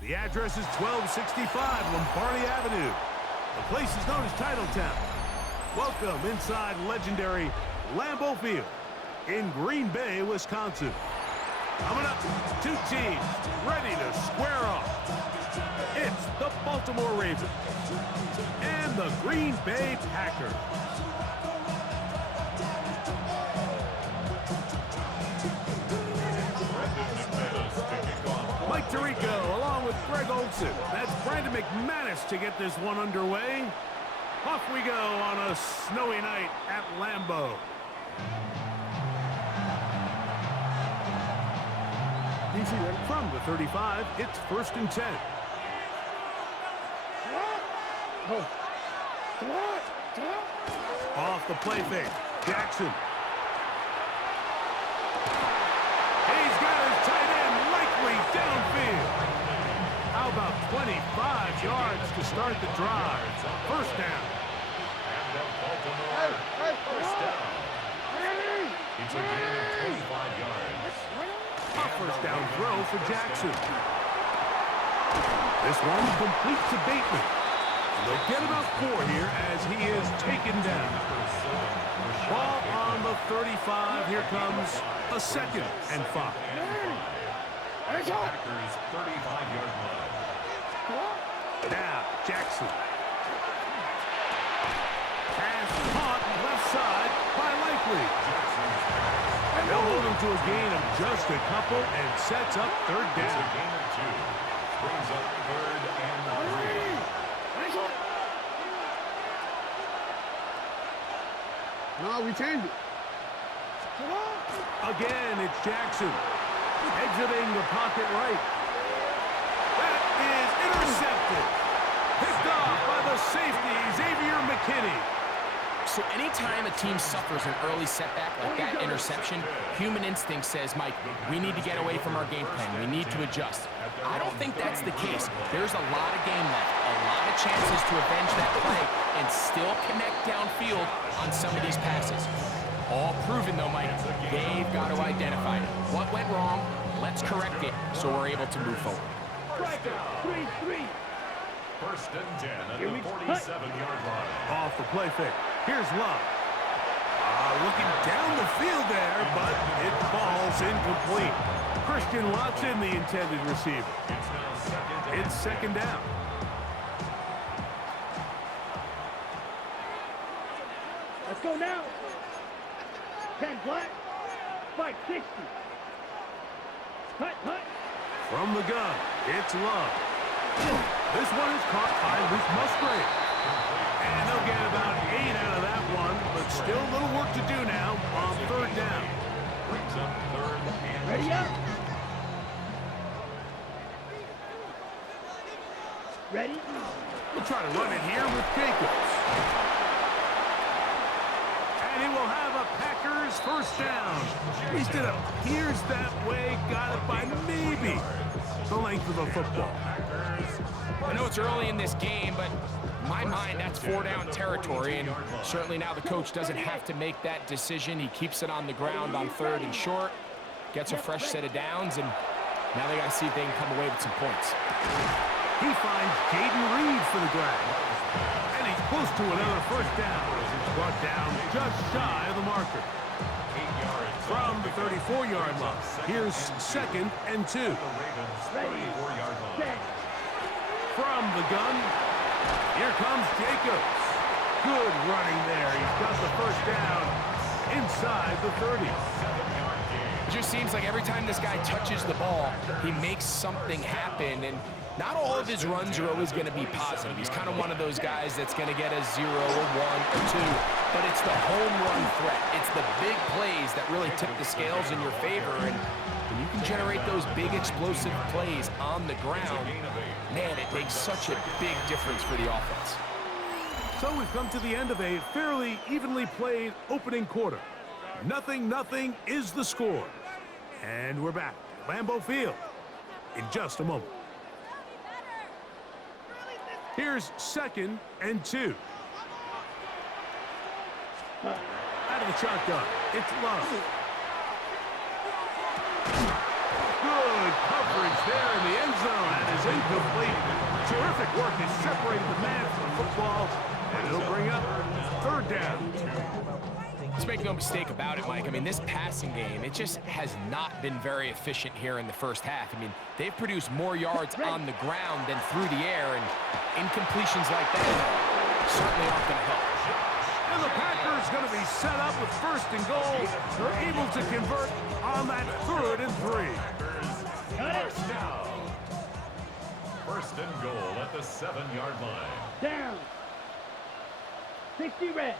The address is 1265 Lombardi Avenue. The place is known as Titletown. Welcome inside legendary Lambeau Field in Green Bay, Wisconsin. Coming up, two teams ready to square off. It's the Baltimore Ravens and the Green Bay Packers. Mike Tirico along with Greg Olson. That's Brandon McManus to get this one underway. Off we go on a snowy night at Lambeau. From the 35, it's 1st and 10. Off the play fake, Jackson. He's got his tight end likely downfield. How about 25 yards to start the drive? First down. First down. It's a gain of 25 yards. A first down throw for Jackson. This one complete to Bateman. They'll get about 4 here as he is taken down. Ball on the 35. Here comes a 2nd and 5. Packers 35-yard line. Now, Jackson. Pass caught left side by Likely. And they'll hold him to a gain of just a couple and sets up 3rd down. It's a gain of 2. Brings up 3rd and 3. No, we changed it. Again, it's Jackson. Exiting the pocket right. That is intercepted. Picked off by the safety, Xavier McKinney. So anytime a team suffers an early setback like that interception, human instinct says, Mike, we need to get away from our game plan. We need to adjust. I don't think that's the case. There's a lot of game left, a lot of chances to avenge that play and still connect downfield on some of these passes. All proven, though, Mike. They've got to identify it. What went wrong? Let's correct it so we're able to move forward. First and 10 at the 47-yard line. Off the play fake. Here's Love. Looking down the field there, but it falls incomplete. Christian Watson, the intended receiver. It's 2nd down. Let's go now. 10 black. 560. Hut. From the gun, it's Love. This one is caught by Luke Musgrave. And they'll get about 8 out of that one, but still a little work to do now on 3rd down. Brings up 3rd and Ready up. Ready? We'll try to run it here with Jacobs. And he will have a Packers 1st down. At least it appears that way. Got it by maybe the length of a football. I know it's early in this game, but in my mind, that's 4-down territory, and certainly now the coach doesn't have to make that decision. He keeps it on the ground on 3rd and short, gets a fresh set of downs, and now they got to see if they can come away with some points. He finds Jaden Reed for the grab. And he's close to another 1st down as it's brought down just shy of the marker. 8 yards. From the 34-yard line, here's 2nd and 2. Ready. 34-yard line. From the gun, here comes Jacobs. Good running there. He's got the 1st down inside the 30. It just seems like every time this guy touches the ball, he makes something happen, and not all of his runs are always going to be positive. He's kind of one of those guys that's going to get a 0 or 1 or 2, but it's the home run threat. It's the big plays that really tip the scales in your favor, and when you can generate those big explosive plays on the ground, man, it makes such a big difference for the offense. So we've come to the end of a fairly evenly played opening quarter. 0-0 is the score. And we're back at Lambeau Field in just a moment. Here's 2nd and 2. Out of the shotgun, it's Love. Good coverage there in the end zone. That is incomplete. Terrific work to separate the man from the football, and it'll bring up third down. Let's make no mistake about it, Mike. I mean, this passing game, it just has not been very efficient here in the first half. I mean, they've produced more yards on the ground than through the air, and incompletions like that certainly aren't going to help. And the Packers going to be set up with first and goal. They're able to convert on that 3rd and 3. First down. First and goal at the 7-yard line. Down. 60 red.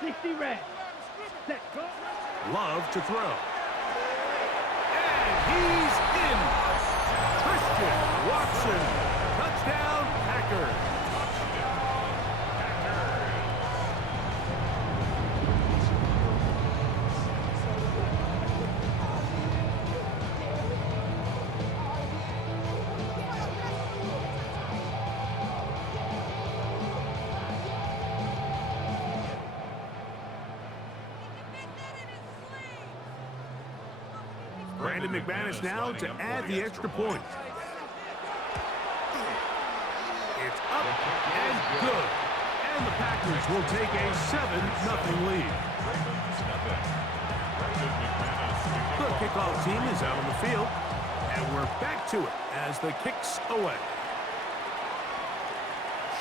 60 red. Set. Go. Love to throw. And he's in. Christian Watson. Touchdown, Packers. Brandon McManus now to add the extra point. It's up and good. And the Packers will take a 7-0 lead. The kickoff team is out on the field, and we're back to it as the kick's away.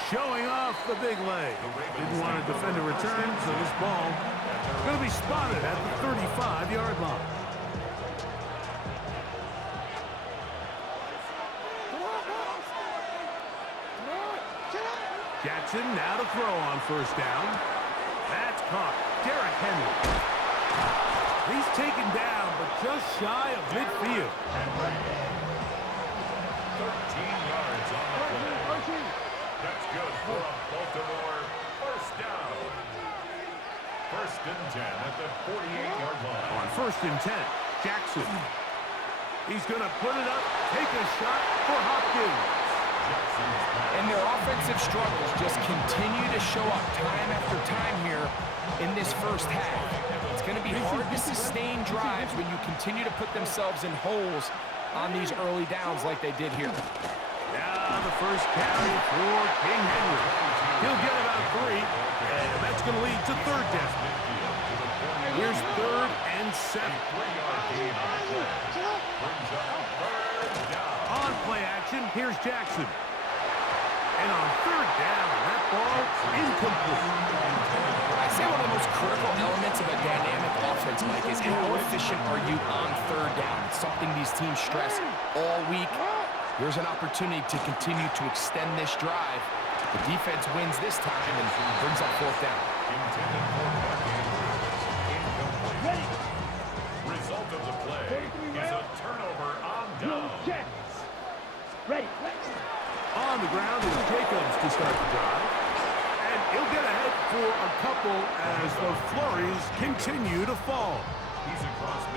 Showing off the big leg. Didn't want to defend a return, so this ball going to be spotted at the 35-yard line. Jackson now to throw on first down. That's caught. Derrick Henry. He's taken down, but just shy of midfield. 13 yards on the play. That's good for a Baltimore first down. First and 10 at the 48-yard line. On first and 10, Jackson. He's going to put it up, take a shot for Hopkins. And their offensive struggles just continue to show up time after time here in this first half. It's going to be hard to sustain drives when you continue to put themselves in holes on these early downs like they did here. Now the first carry for King Henry. He'll get about 3, and that's going to lead to third down. Here's 3rd and 7. On play action, here's Jackson. And on third down, that ball incomplete. I say one of the most critical elements of a dynamic offense, Mike, is how efficient are you on third down. It's something these teams stress all week. Here's an opportunity to continue to extend this drive. The defense wins this time and brings up fourth down. Ready. Result of the play is a turnover on down. Check. Ready. On the ground is Jacobs to start the drive. And he'll get ahead for a couple as the flurries continue to fall.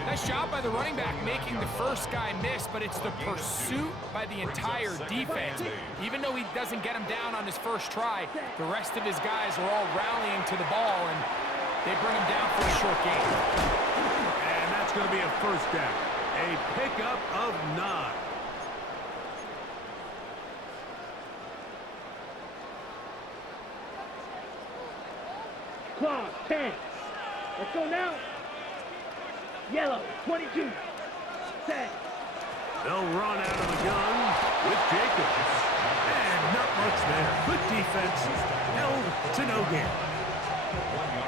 Nice job by the running back making the first guy miss, but it's the pursuit by the entire defense. Even though he doesn't get him down on his first try, the rest of his guys are all rallying to the ball, and they bring him down for a short gain. And that's going to be a first down. A pickup of 9. Clock, 10. Let's go now. Yellow, 22. Set. They'll run out of the gun with Jacobs. And not much there. Good defense. Held to no gain.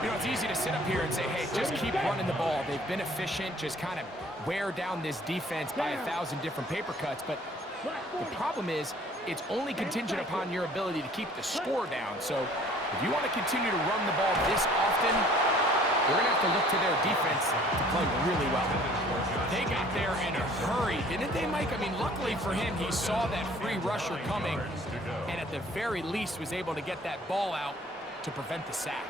You know, it's easy to sit up here and say, hey, just keep running the ball. They've been efficient, just kind of wear down this defense by 1,000 different paper cuts. But the problem is, it's only contingent upon your ability to keep the score down. So if you want to continue to run the ball this often, they're going to have to look to their defense to play really well. They got there in a hurry, didn't they, Mike? I mean, luckily for him, he saw that free rusher coming, and at the very least was able to get that ball out to prevent the sack.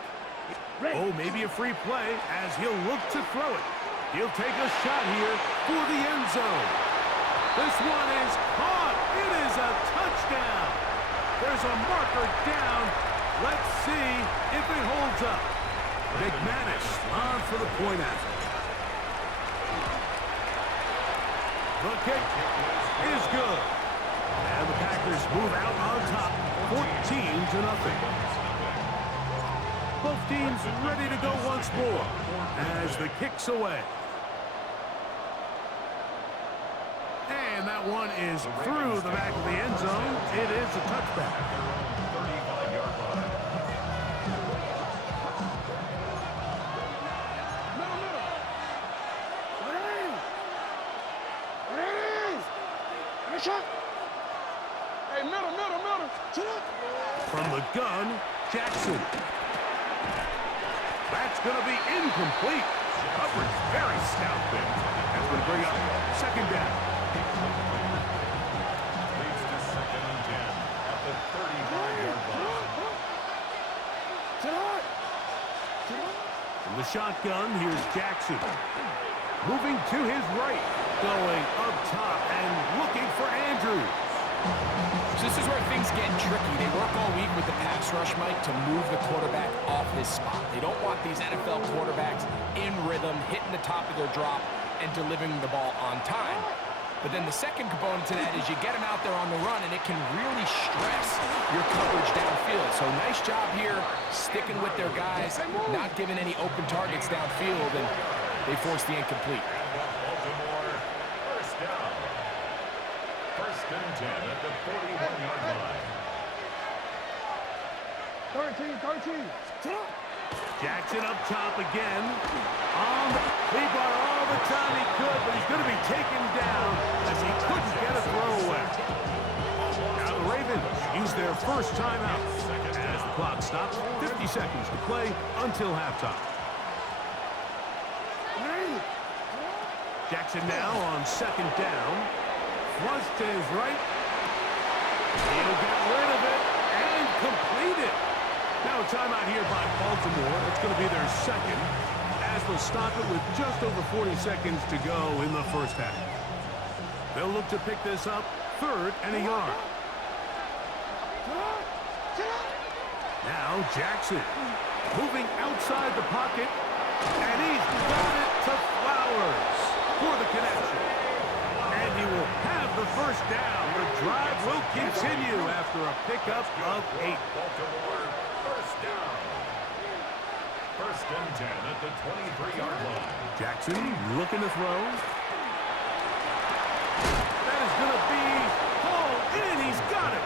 Oh, maybe a free play as he'll look to throw it. He'll take a shot here for the end zone. This one is caught. It is a touchdown. There's a marker down. Let's see if it holds up. McManus on for the point after. The kick is good. And the Packers move out on top, 14-0. Both teams ready to go once more as the kick's away. And that one is through the back of the end zone. It is a touchback. Hey, middle. From the gun, Jackson. That's going to be incomplete. Coverage very stout there. That's going to bring up second down. Leads to 2nd and 10 at the 35-yard line. From the shotgun, here's Jackson. Moving to his right. Going up top and looking for Andrews. So this is where things get tricky. They work all week with the pass rush, Mike, to move the quarterback off his spot. They don't want these NFL quarterbacks in rhythm, hitting the top of their drop, and delivering the ball on time. But then the second component to that is you get them out there on the run, and it can really stress your coverage downfield. So nice job here, sticking with their guys, not giving any open targets downfield, and they force the incomplete. Baltimore, first down. 1st and 10 at the 41-yard line. 13. Jackson up top again. He brought all the time he could, but he's going to be taken down as he couldn't get a throw away. Now the Ravens use their first timeout as the clock stops. 50 seconds to play until halftime. Jackson now on second down. Flush to his right. He'll get rid of it and complete it. Now a timeout here by Baltimore. It's going to be their second, as they'll stop it with just over 40 seconds to go in the first half. They'll look to pick this up 3rd and a yard. Now Jackson moving outside the pocket, and he's got it to Flowers for the connection. And he will have the first down. The drive will continue after a pickup of 8. Baltimore, first down. 1st and 10 at the 23-yard line. Jackson looking to throw. That is going to be hauled in. He's got it.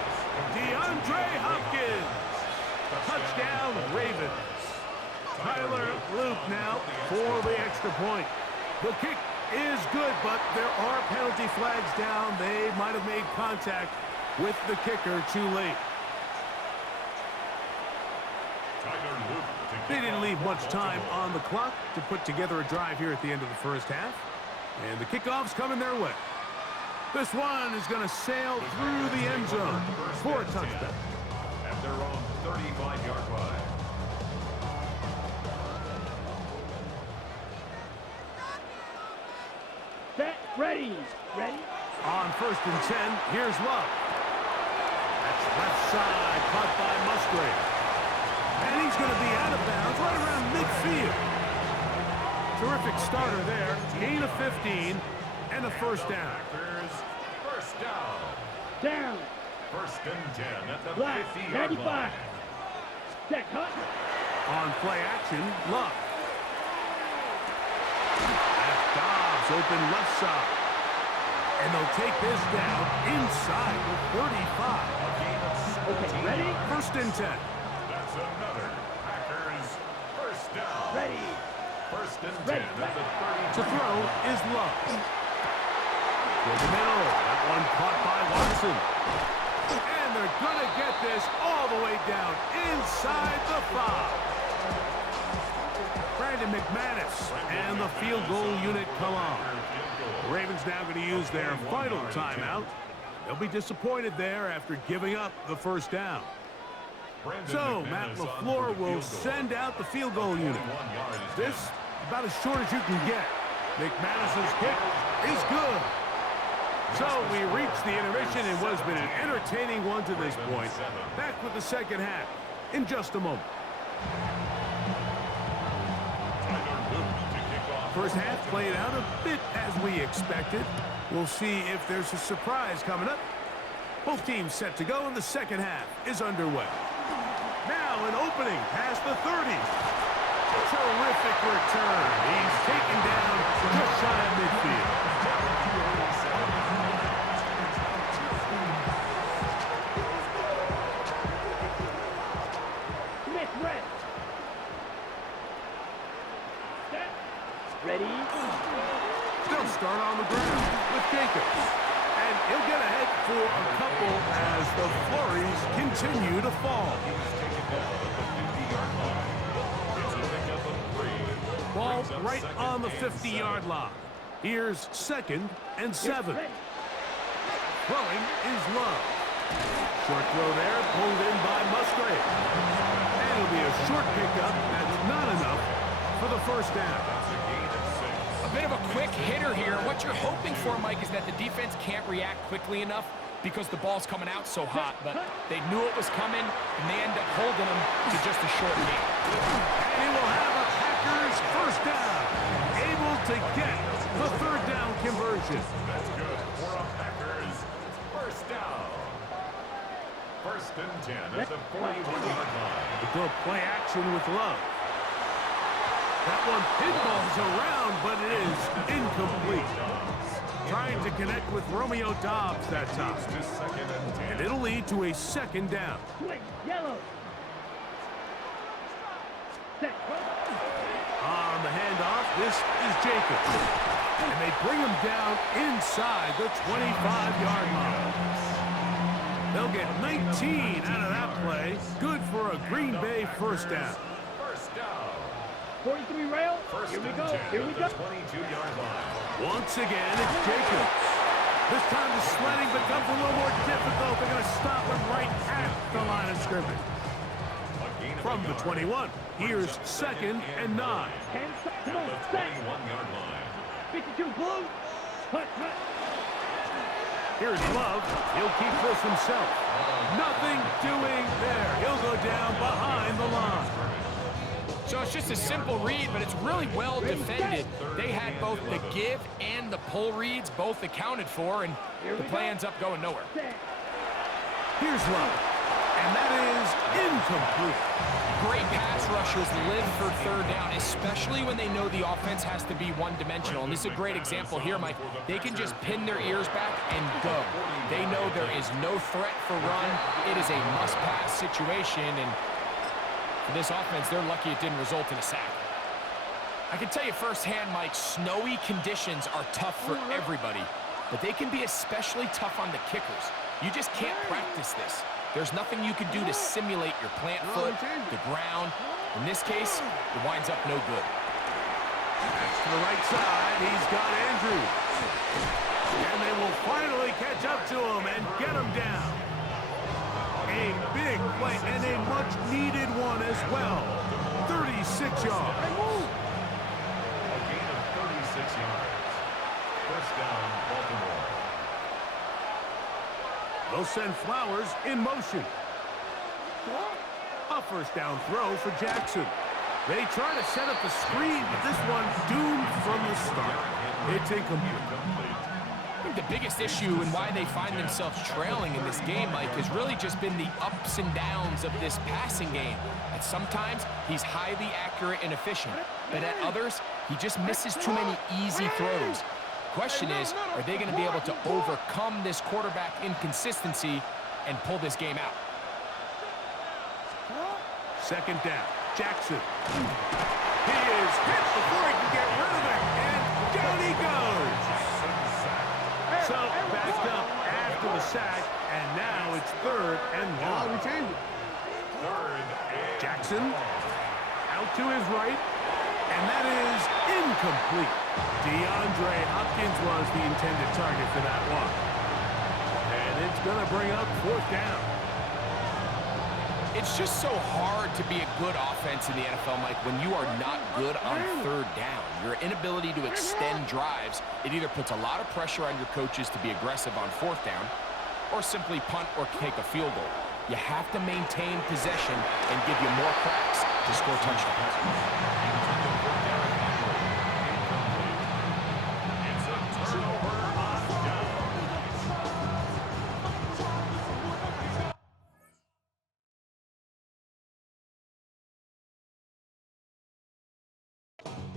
DeAndre Hopkins. Touchdown, Ravens. Tyler Luke now for the extra point. The kick is good, but there are penalty flags down. They might have made contact with the kicker too late. They didn't leave much time on the clock to put together a drive here at the end of the first half. And the kickoff's coming their way. This one is going to sail through the end zone for a touchdown. At their own 35-yard line. Set, ready. On 1st and 10, here's Love. That's left side, caught by Musgrave. And he's going to be out of bounds right around midfield. Terrific starter there. Gain of 15 and a first down. First down. Down. 1st and 10 at the Black, 50-yard 95. line. Set, cut. On play action, Love. That's Dobbs open left side. And they'll take this down inside the 35. Okay, ready? 1st and 10. That's another Packers first down. Ready. 1st and 10 Ready. at the 32. To throw is Love. To the middle. That one caught by Watson. And they're going to get this all the way down inside the 5. Brandon McManus and the field goal unit come on. The Ravens now going to use their final timeout. They'll be disappointed there after giving up the first down. So Matt LaFleur will send out the field goal unit. This about as short as you can get. McManus's kick is good. So we reach the intermission in what has been an entertaining one to this point. Back with the second half in just a moment. First half played out a bit as we expected. We'll see if there's a surprise coming up Both teams set to go, and the second half is underway. Now an opening past the 30. Terrific return. He's taken down just shy of midfield. Smith, red. Set. Ready. They'll start on the ground with Jacobs. And he'll get ahead for a couple as the flurries continue to fall. Ball right on the 50-yard line. Here's 2nd and 7. Throwing is Love. Short throw there, pulled in by Musgrave. And it'll be a short pickup. That's not enough for the first down. A bit of a quick hitter here. What you're hoping for, Mike, is that the defense can't react quickly enough because the ball's coming out so hot. But they knew it was coming, and they end up holding them to just a short game. And he will have a Packers first down. Able to get the third down conversion. That's good for a Packers first down. 1st and 10 at the 41-yard line. The good play action with Love. That one pinballs around, but it is incomplete. Trying to connect with Romeo Doubs that time. And it'll lead to a second down. Swing. Yellow. Set. On the handoff, this is Jacobs. And they bring him down inside the 25-yard line. They'll get 19 out of that play. Good for a Green Bay first down. 43 rail. Here we go. Here we go. 22-yard line. Once again, it's Jacobs. This time the sledding becomes a little more difficult. They're going to stop him right at the line of scrimmage. From the 21, here's 2nd and 9. Come on, set. 21-yard line. 52 blue. Hut, hut. Here's Love. He'll keep this himself. Nothing doing there. He'll go down behind the line. So it's just a simple read, but it's really well defended. They had both the give and the pull reads both accounted for, and the play ends up going nowhere. Here's Love. And that is incomplete. Great pass rushers live for third down, especially when they know the offense has to be one-dimensional. And this is a great example here, Mike. They can just pin their ears back and go. They know there is no threat for run. It is a must-pass situation, and for this offense, they're lucky it didn't result in a sack. I can tell you firsthand, Mike, snowy conditions are tough for everybody, but they can be especially tough on the kickers. You just can't practice this. There's nothing you can do to simulate your plant foot, the ground. In this case, it winds up no good. That's to the right side. He's got Andrews. And they will finally catch up to him and get him down. A big play and a much-needed one as well. 36 yards. A gain of 36 yards. First down, Baltimore. They'll send Flowers in motion. A first down throw for Jackson. They try to set up the screen, but this one doomed from the start. It's incomplete. I think the biggest issue and why they find themselves trailing in this game, Mike, has really just been the ups and downs of this passing game. At sometimes, he's highly accurate and efficient, but at others, he just misses too many easy throws. Question is, are they going to be able to overcome this quarterback inconsistency and pull this game out? Second down, Jackson. He is hit before he can get rid of it, and down he goes. So backed up after the sack, and now it's 3rd and long. Jackson out to his right, and that is incomplete. DeAndre Hopkins was the intended target for that one. And it's going to bring up 4th down. It's just so hard to be a good offense in the NFL, Mike, when you are not good on 3rd down. Your inability to extend drives, it either puts a lot of pressure on your coaches to be aggressive on 4th down or simply punt or take a field goal. You have to maintain possession and give you more cracks to score touchdowns. Set.